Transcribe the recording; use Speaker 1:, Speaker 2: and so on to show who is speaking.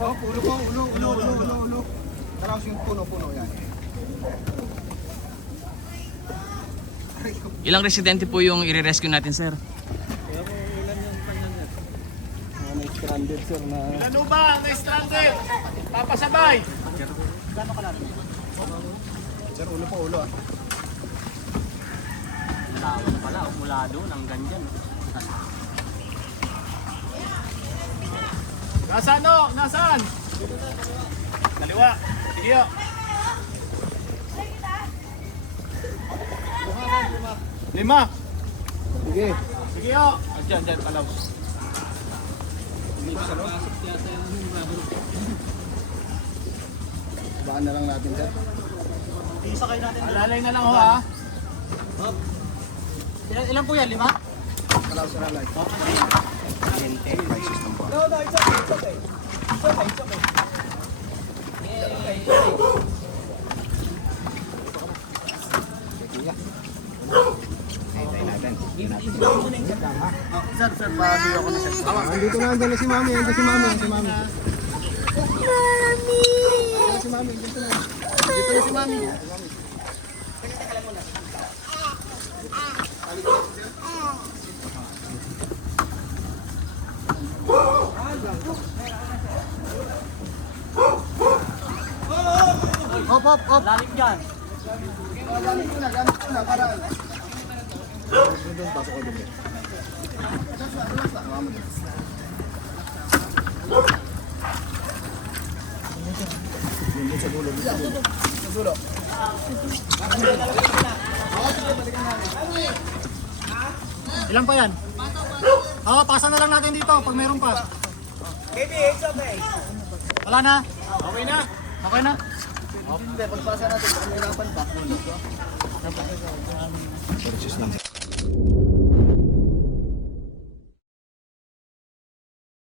Speaker 1: po, ulo po, ulo, ulo, ulo, ulo, ulo. Tapos yung puno, puno yan. Ko.
Speaker 2: Ilang residente po yung i-rescue natin, sir?
Speaker 1: Kaya po, ilan yung niya? Mga may stranded sir na...
Speaker 3: Ano ba? May stranded. Papasabay.
Speaker 1: Sir, ulo po, ulo ah.
Speaker 4: Malawak pala, o mula doon
Speaker 3: Nasaan no? Nasaan? Kaliwa. Sige yo. Lima.
Speaker 1: Sige.
Speaker 3: Sige yo. Ah, Dyan, dyan, palaw.
Speaker 1: Baka na lang natin sir.
Speaker 3: Alalay na lang ho ha.
Speaker 4: Ilan, ilan po yan? Lima?
Speaker 1: Kalaw sir alay.
Speaker 4: Sir, sir, bago ako na sir.
Speaker 1: Andito na, andito na si mami, andito si mami, si mami. Mami! si mami, andito na. Andito na si mami.
Speaker 4: Hop, hop, hop. Lalim dyan.
Speaker 1: Gamit ko na, gamit ko na, para... Pasok ko. Doon sa dulo, sa dulo. Sa dulo.
Speaker 3: Ilan pa yan? Oo, pasa na lang natin dito pag meron pa. Baby, it's okay. Wala na? Okay na? Okay na?
Speaker 1: Hindi, pagpasa natin, kung mahirapan pa.
Speaker 2: Purchase lang.